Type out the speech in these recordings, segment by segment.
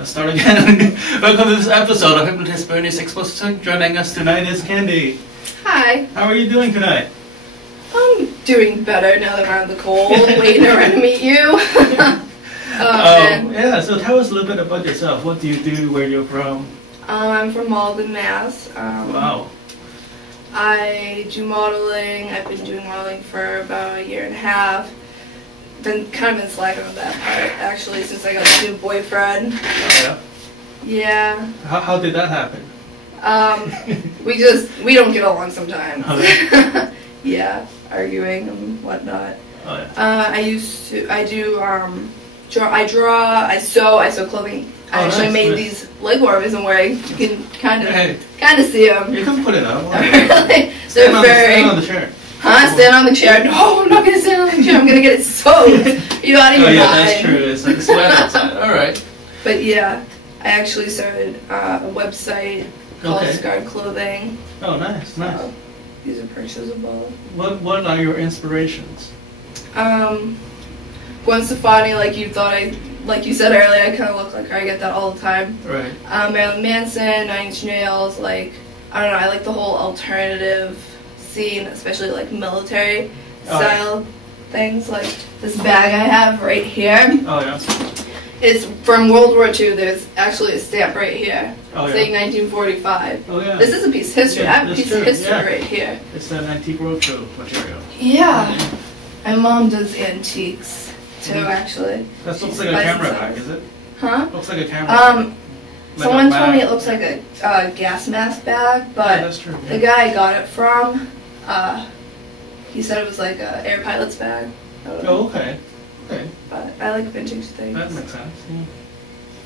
Let's start again. Welcome to this episode of Hypnotist Exposition. Joining us tonight is Kandi. Hi. How are you doing tonight? I'm doing better now that I'm out of the cold, waiting around to meet you. Yeah, so tell us a little bit about yourself. What do you do? Where you're from? I'm from Malden, Mass. Wow. I do modeling. I've been doing modeling for about a year and a half. Been slacking on that part actually since I got a new boyfriend. Oh yeah. Yeah. How did that happen? We don't get along sometimes. Okay. Yeah, arguing and whatnot. Oh yeah. I draw, I sew clothing. I actually made these leg warmers I'm wearing. You can kind of see them. You can put it on. Really? Stand on the chair. Huh? Stand on the chair? No, I'm not gonna stand on the chair. I'm gonna get it soaked. You out of your mind. That's true. It's like sweat outside. All right. But yeah, I actually started a website called Scarred Clothing. Oh, nice. These are purchasable. What are your inspirations? Gwen Stefani, like you said earlier, I kind of look like her. I get that all the time. Right. Marilyn Manson, 9 Inch Nails, I don't know, I like the whole alternative scene, especially like military style things, like this bag I have right here. Oh yeah. It's from World War II. There's actually a stamp right here saying 1945. Oh yeah. This is a piece of history. I have a piece of history right here. It's an antique roadshow material. Yeah. My mom does antiques too, actually. That looks like a camera bag, is it? Huh? Looks like a camera bag. Someone told me it looks like a gas mask bag, but that's true, the guy I got it from, he said it was like an air pilot's bag. Oh, okay. But I like vintage things. That makes sense. Yeah.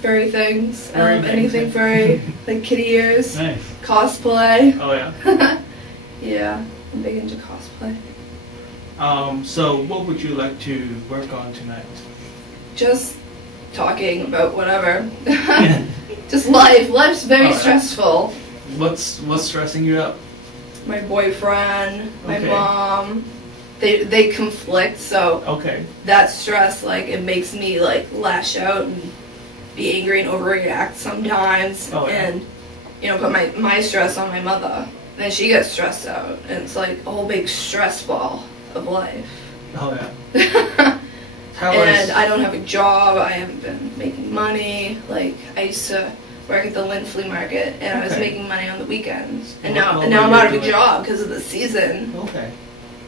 Furry things. I love anything furry, like kitty ears. Nice. Cosplay. Oh yeah. Yeah, I'm big into cosplay. So what would you like to work on tonight? Just talking about whatever. Just life. Life's very stressful. What's stressing you out? My boyfriend, my mom. They conflict, so that stress, it makes me lash out and be angry and overreact sometimes, and put my stress on my mother. Then she gets stressed out, and it's like a whole big stress ball of life. Oh yeah. And I don't have a job. I haven't been making money. I used to work at the Lynn Flea Market, and I was making money on the weekends. And now I'm out of a job because of the season. Okay.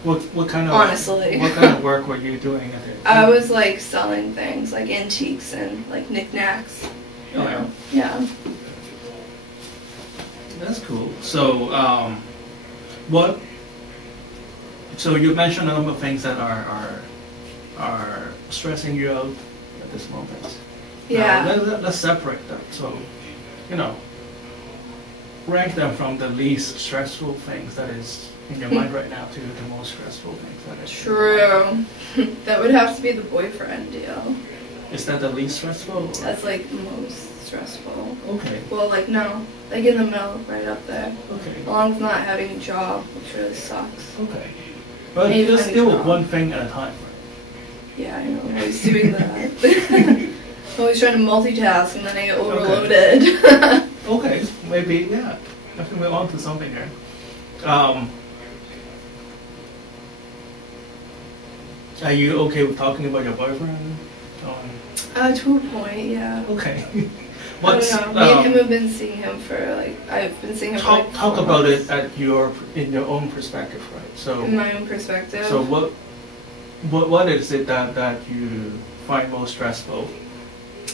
What kind of honestly? What kind of work were you doing at it? I was selling things like antiques and knickknacks. Oh yeah. Yeah. That's cool. So So you mentioned a number of things that are stressing you out at this moment. Yeah. Now, let's separate them. So, rank them from the least stressful things that is in your mind right now to the most stressful things that is. True. That would have to be the boyfriend deal. Is that the least stressful? Or? That's most stressful. Okay. Well, no, in the middle, right up there. Okay. Along with not having a job, which really sucks. Okay. But just deal with one thing at a time, right? Yeah, I know. I'm always doing that. I'm always trying to multitask, and then I get overloaded. Okay, maybe, yeah. I think we're on to something here. Are you okay with talking about your boyfriend? To a point, yeah. Okay. I don't know. Me and him have been seeing him for I've been seeing him for talk about it in your own perspective, right? So in my own perspective. So what is it that you find most stressful?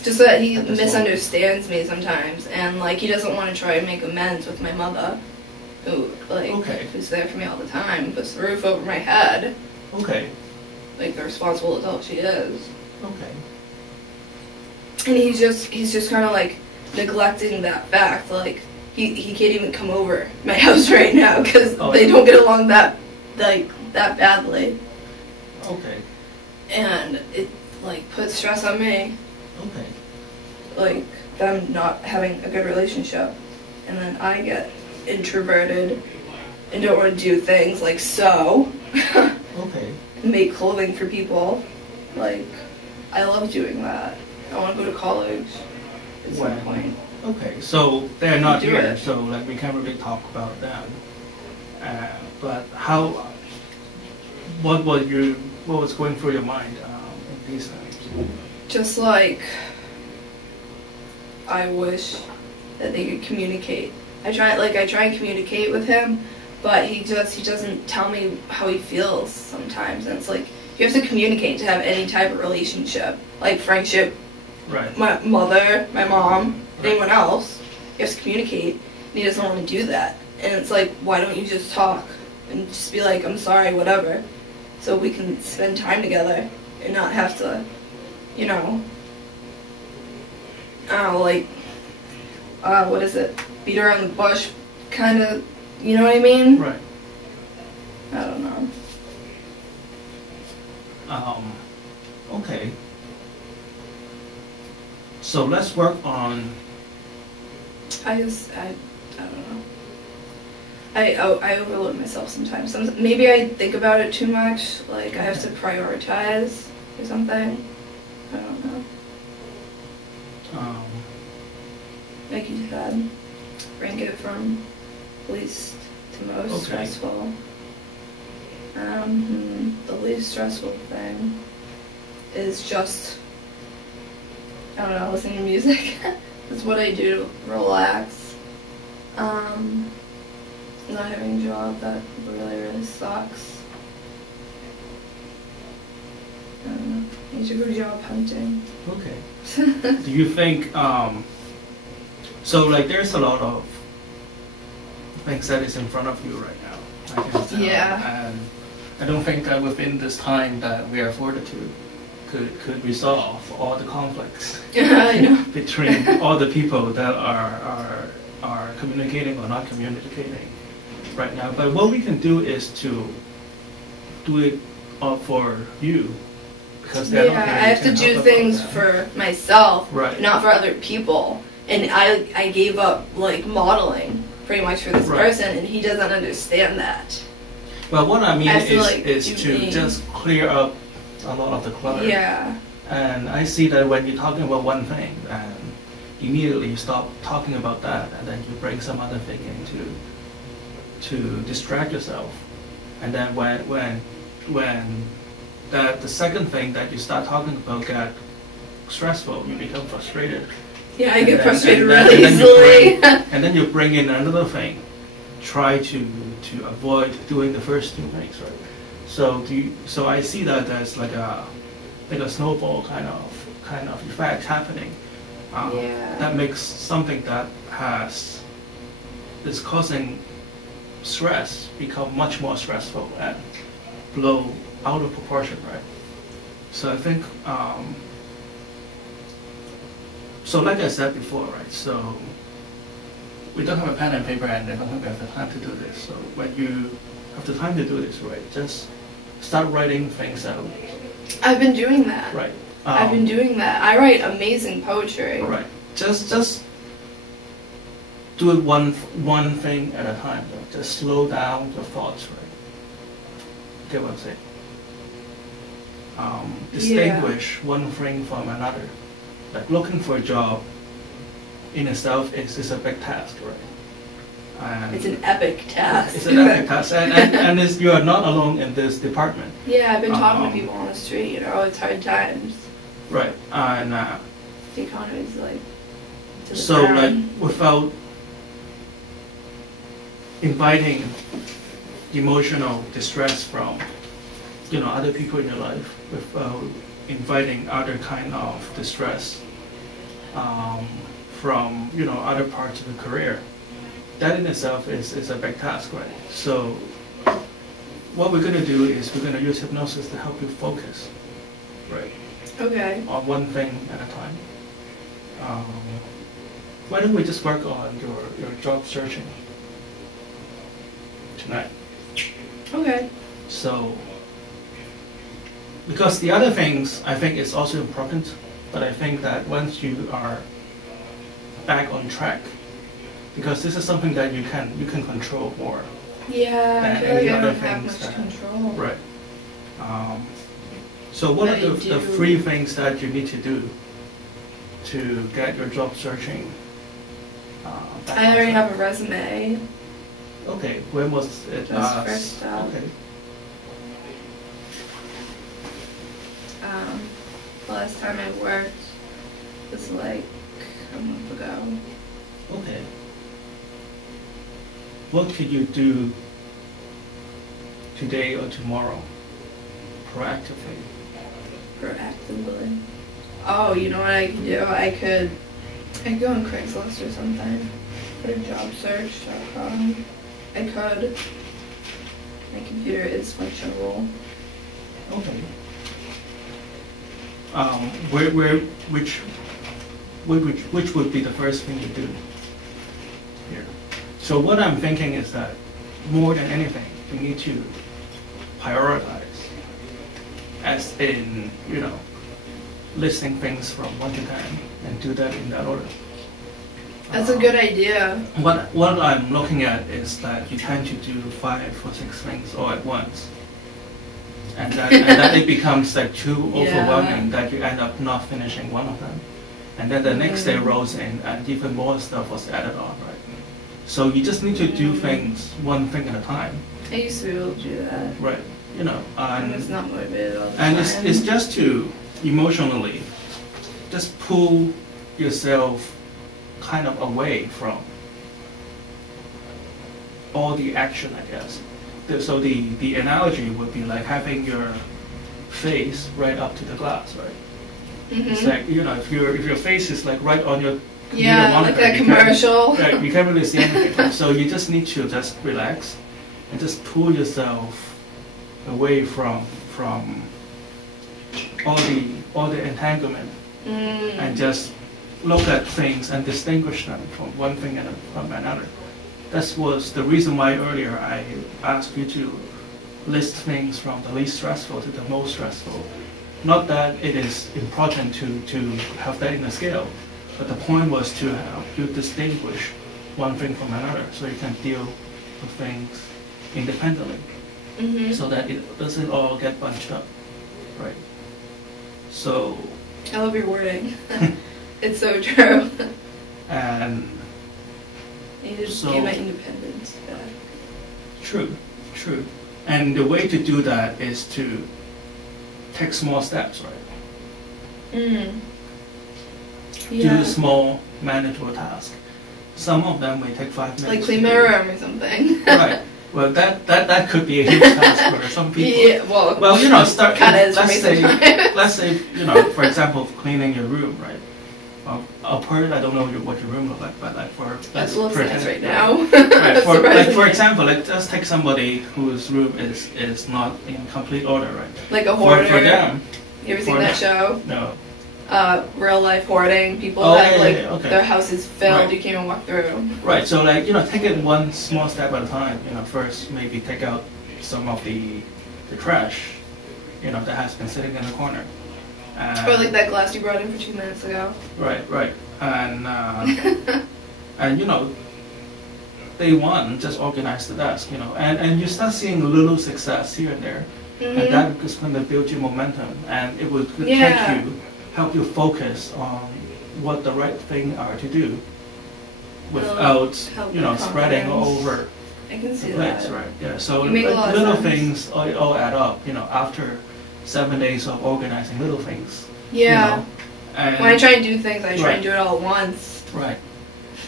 Just that he misunderstands me sometimes, and he doesn't want to try and make amends with my mother, who who's there for me all the time, puts the roof over my head. Okay. The responsible adult she is. Okay. And he's just kind of neglecting that fact. He can't even come over my house right now because they don't get along that badly. Okay. And it puts stress on me. Okay. Them not having a good relationship, and then I get introverted and don't want to do things like sew. Okay. Make clothing for people. I love doing that. I want to go to college. at some point. Okay, so they're not here, so like we can't really talk about them. But what was going through your mind in these times? Just like, I wish that they could communicate. I try and communicate with him, but he doesn't tell me how he feels sometimes. And it's like, you have to communicate to have any type of relationship, like friendship. Right. My mother, my mom, anyone else, you have to communicate, and he doesn't want to do that. And it's like, why don't you just talk and just be like, I'm sorry, whatever, so we can spend time together and not have to, you know, what is it, beat around the bush, kind of, you know what I mean? Right. I don't know. Okay. So let's work on. I don't know. I overload myself sometimes. Maybe I think about it too much. Like I have to prioritize or something. I don't know. Like you said, rank it from least to most stressful. The least stressful thing is just, I don't know, listening to music. That's what I do to relax. Not having a job, that really sucks. I don't know. I need to go job hunting. Okay. Do you think, so like there's a lot of things that is in front of you right now, I can tell. Yeah. And I don't think that within this time that we are afforded to could resolve all the conflicts I know. between all the people that are communicating or not communicating right now. But what we can do is to do it for you, because they're not here. I have to do things for myself, right, not for other people. And I gave up like modeling pretty much for this person, and he doesn't understand that. Well, what I mean is to just clear up a lot of the clutter. Yeah. And I see that when you're talking about one thing, and immediately you stop talking about that, and then you bring some other thing in to distract yourself. And then when the second thing that you start talking about get stressful, you become frustrated. Yeah, I get frustrated really easily. And then you bring in another thing. Try to avoid doing the first two things, right? So I see that there's like a snowball kind of effect happening. That makes something that is causing stress become much more stressful and blow out of proportion, right? So I think, so like I said before, right? So we don't have a pen and paper, and I don't think we have the time to do this. So when you have the time to do this, right, just start writing things out. I've been doing that. Right. I've been doing that. I write amazing poetry. Right. Just do it one thing at a time. Though. Just slow down your thoughts, right? Get what I'm saying? Distinguish one thing from another. Like looking for a job in itself is a big task, right? And it's an epic task. It's an epic task, and you are not alone in this department. Yeah, I've been talking to people on the street. You know, it's hard times. Right, and the economy's like to the so ground. like without inviting emotional distress from other people in your life, without inviting other kind of distress from other parts of the career. That in itself is a big task, right? So what we're going to do is we're going to use hypnosis to help you focus, right? Okay. On one thing at a time. Why don't we just work on your job searching tonight? Okay. So, because the other things I think is also important, but I think that once you are back on track, because this is something that you can control more. Yeah, than I feel any like I other don't have things much control. Right. So what are the three things that you need to do to get your job searching? I already have a resume. Okay, when was it last? First up. Okay. The last time I worked was like a month ago. Okay. What could you do today or tomorrow proactively? Proactively? Oh, you know what I could do? I could go on Craigslist or something. Put a jobsearch.com. I could. My computer is functional. Okay. Which would be the first thing you do here? So what I'm thinking is that more than anything, we need to prioritize, as in, listing things from 1 to 10 and do that in that order. That's a good idea. What I'm looking at is that you tend to do 5 or 6 things all at once. And that it becomes like too overwhelming that you end up not finishing one of them. And then the next day rolls in and even more stuff was added on, right? So you just need to do things one thing at a time. I used to be able to do that. Right. I'm just not motivated all the time. And it's just to emotionally just pull yourself kind of away from all the action, I guess. So the analogy would be like having your face right up to the glass, right? Mm-hmm. It's like, if your face is like right on your computer monitor, like that commercial. You can't really see anything. Right? So you just need to just relax and just pull yourself away from all the entanglement and just look at things and distinguish them from one thing and from another. That was the reason why earlier I asked you to list things from the least stressful to the most stressful. Not that it is important to have that in a scale, but the point was to help you distinguish one thing from another so you can deal with things independently, so that it doesn't all get bunched up, right? So I love your wording. It's so true. And you just get my independence back. True. And the way to do that is to take small steps, right? Do small, manageable tasks. Some of them may take 5 minutes. Like clean my room or something. Right. Well, that could be a huge task for some people. Yeah. Well, start. Let's say, for example, cleaning your room, right? I don't know what your room looks like, but like that's a little nice right now. Right. For example, just take somebody whose room is not in complete order, right? Like a hoarder. For them. You ever seen that show? No. Real life hoarding. People have their house is filled. You can't even walk through. Right. So take it one small step at a time. First maybe take out some of the trash, that has been sitting in the corner. Or like that glass you brought in for 2 minutes ago. Right. And day one, just organize the desk, and you start seeing a little success here and there, and that is going to build your momentum, and it will help you focus on what the right thing are to do, without spreading over I can see the place, that. Right? Yeah. So little things all add up, after 7 days of organizing little things. Yeah. And when I try and do things, I try and do it all at once. Right.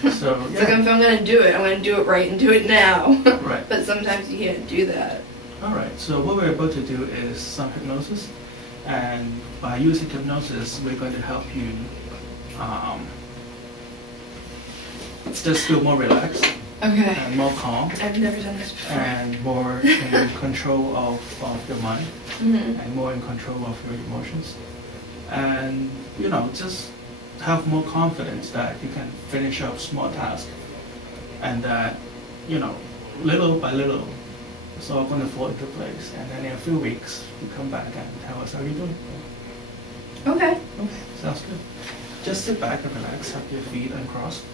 So it's like if I'm going to do it, I'm going to do it right and do it now. Right. But sometimes you can't do that. All right. So what we're about to do is some hypnosis, and by using hypnosis, we're going to help you just feel more relaxed. Okay. And more calm. I've never done this before. And more in control of your mind. And more in control of your emotions. And, just have more confidence that you can finish up small tasks. And that, little by little, it's all going to fall into place. And then in a few weeks, you come back and tell us how you're doing. Okay. Okay, sounds good. Just sit back and relax, have your feet uncrossed.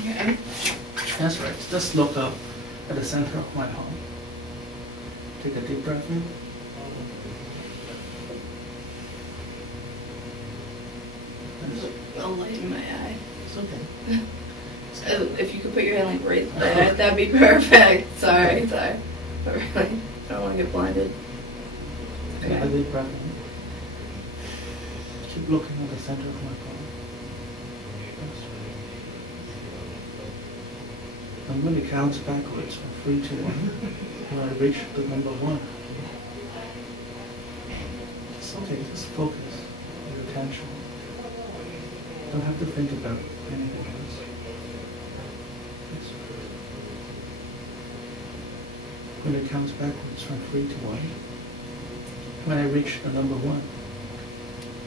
Okay. That's right. Just look up at the center of my palm. Take a deep breath in. And If you could put your hand like right there, that'd be perfect. Sorry. But really, I don't want to get blinded. Okay. I did breath in. Keep looking at the center of my palm. I'm going to count backwards from 3 to 1 when I reach the number 1. It's okay, just focus your attention. Don't have to think about anything else. I'm going to count backwards from 3 to 1. When I reach the number 1,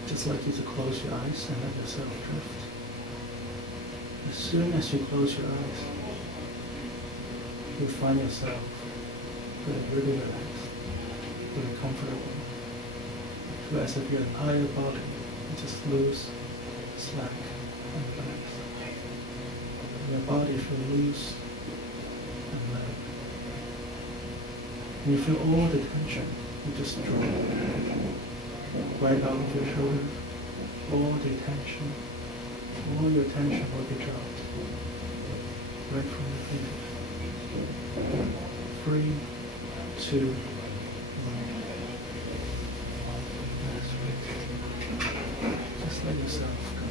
just like you to close your eyes and let yourself drift. As soon as you close your eyes, you find yourself feeling really relaxed, really comfortable. Feel as if your entire body is just loose, slack, and relaxed. Your body feels loose and light. And you feel all the tension, you just drop right out of your shoulders. All the tension, all your tension will be dropped right from your fingers. 3, 2, 1. That's right. Just let yourself go.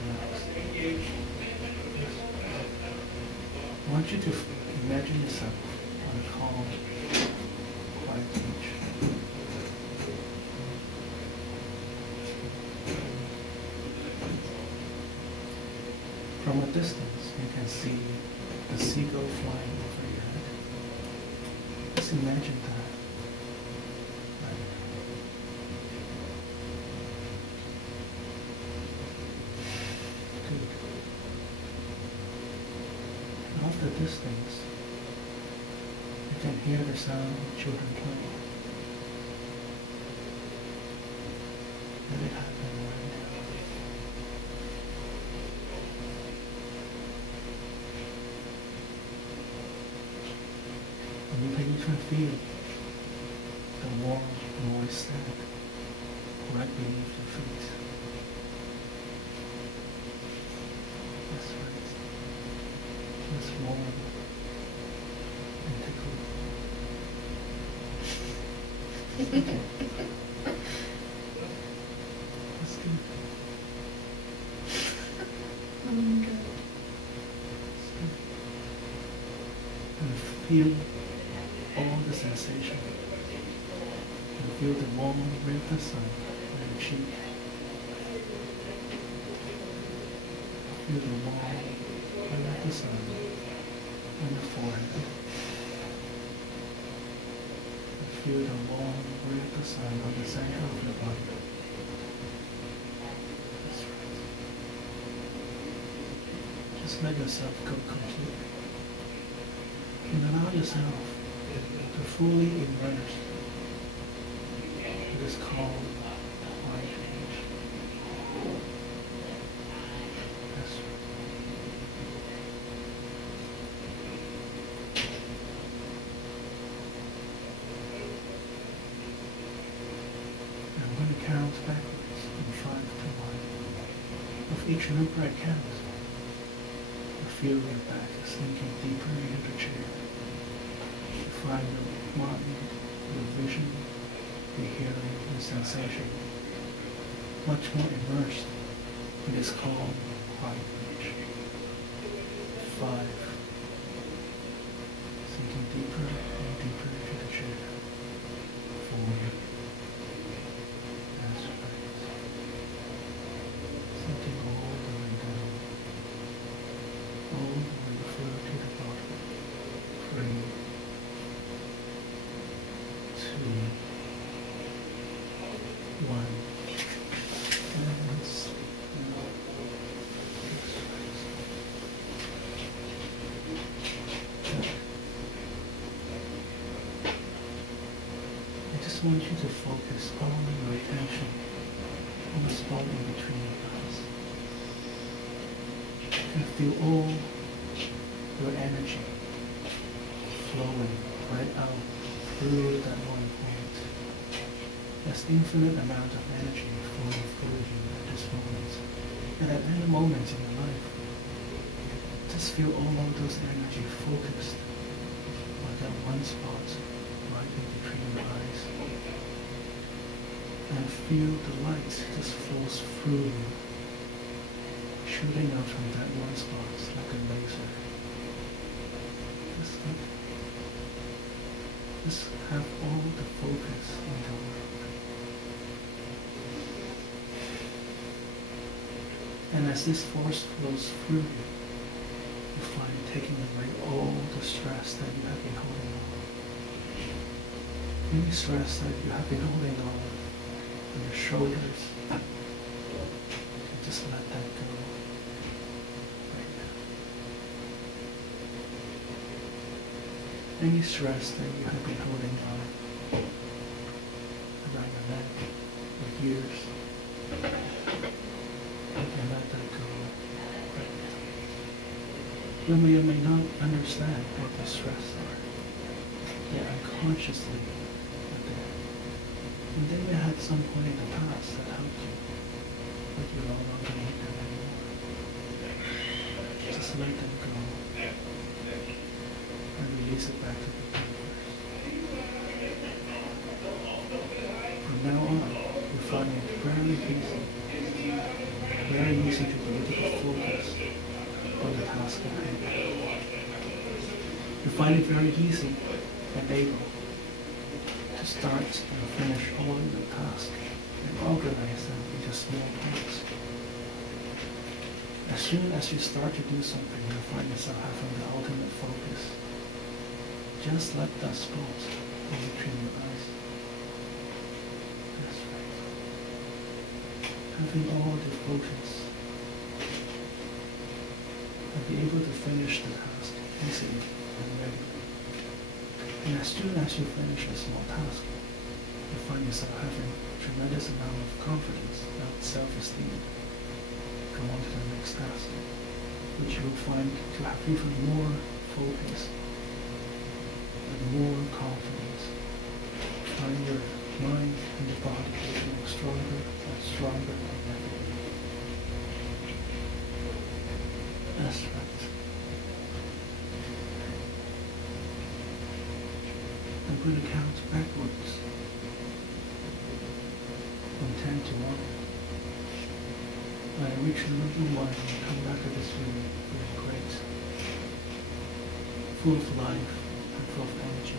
Relax. I want you to imagine yourself on a calm, quiet beach. From a distance, you can see a seagull flying over your head. Just imagine that. Good. And off the distance, you can hear the sound of children playing. Let it happen right now. You can even feel the warm, moist sand right beneath your feet. That's right. It's warm and tickly. Okay. That's good. Oh my God. And feel all the sensation. You feel the warm ray of the sun on your cheek. Feel the warm ray of the sun on your forehead. Feel the warm ray of the sun on the center of your body. That's right. Just let yourself go completely. And allow yourself to fully immerse in this calm, quiet beach. That's right. I'm going to count backwards from 5 to 1. With each number I count, you feel your back sinking deeper into the chair. Find your mind, your vision, your hearing, your sensation, much more immersed in this calm, quiet beach. 5. Sinking deeper and deeper into the chair. 4. That's right. Sinking all the way down. All the way through to the bottom. 3. 2, 1, and sleep. I just want you to focus all your attention on the spot in between your eyes. And feel all your energy flowing right out through that one point. There's infinite amount of energy flowing through you at this moment. And at any moment in your life, just feel all of those energy focused on that one spot right in between your eyes. And feel the light just flows through you, shooting out from that one spot like a laser. Just have all the focus in the world. And as this force flows through you, you find taking away all the stress that you have been holding on. Any stress that you have been holding on your shoulders, you just let that go right now. Any stress that you have been holding on around your neck for years, and let that go right now. You may or may not understand what the stress are, yet unconsciously are there. And they may have some point in the past that helped you, but you no longer need them anymore. Just let them go and release it back to the universe. From now on, you find it very easy to be able to focus on the task at hand. You find it very easy and able to start and finish all your tasks and organize them into small parts. As soon as you start to do something, you'll find yourself having the ultimate focus. Just let that spot in between your eyes. That's right. Having all the focus and be able to finish the task easily and ready. And as soon as you finish a small task, you find yourself having a tremendous amount of confidence and self-esteem. Go on to the next task, which you will find to have even more focus and more confidence. Find your mind and your body becoming stronger and stronger than ever. That's right. I'm going to count backwards from 10 to 1. When I reach number 1, you come back to this room feeling great, full of life and full of energy.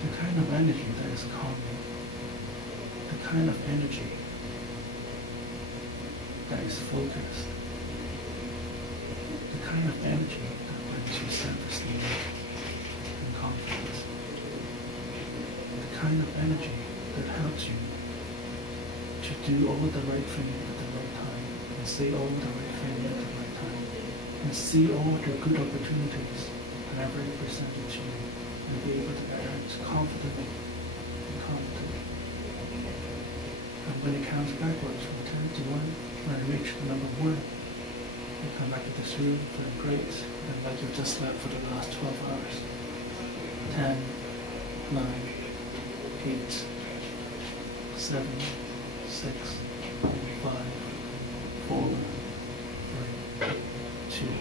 The kind of energy that is calming, the kind of energy that is focused, the kind of energy that brings you self-esteem and confidence, the kind of energy that helps you to do all the right things at the right time, and say all the right things at the right time, and see all the good opportunities whenever they present it to you, and be able to act confidently and confidently. And when it counts backwards from 10 to 1, when I reach the number 1, you come back to this room feeling great, and like you just slept for the last 12 hours. 10, 9, 8, 7, 6, 5, 4, 3, 2, 1.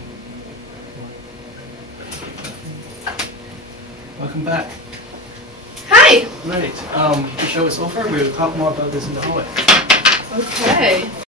Welcome back. Hi! Right, the show is over. We'll talk more about this in the hallway. Okay.